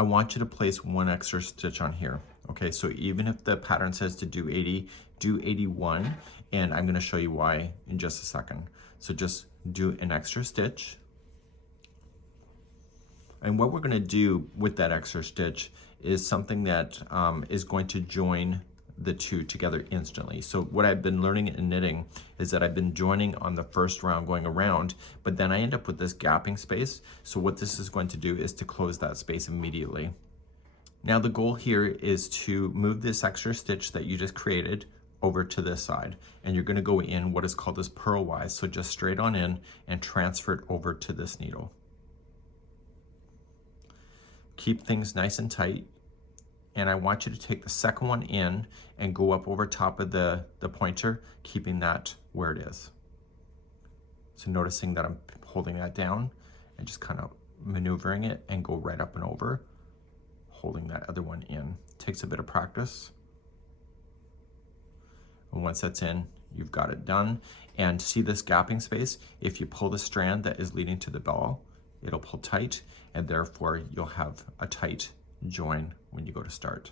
I want you to place one extra stitch on here. Okay, so even if the pattern says to do 80, do 81, and I'm gonna show you why in just a second. So just do an extra stitch. And what we're gonna do with that extra stitch is something that is going to join the two together instantly. So what I've been learning in knitting is that I've been joining on the first round going around, but then I end up with this gapping space. So what this is going to do is to close that space immediately. Now the goal here is to move this extra stitch that you just created over to this side, and you're gonna go in what is called this purlwise. So just straight on in and transfer it over to this needle. Keep things nice and tight. And I want you to take the second one in and go up over top of the pointer, keeping that where it is. So noticing that I'm holding that down and just kind of maneuvering it and go right up and over, holding that other one in. Takes a bit of practice. And once that's in, you've got it done. And see this gapping space? If you pull the strand that is leading to the ball, it'll pull tight, and therefore you'll have a tight join when you go to start.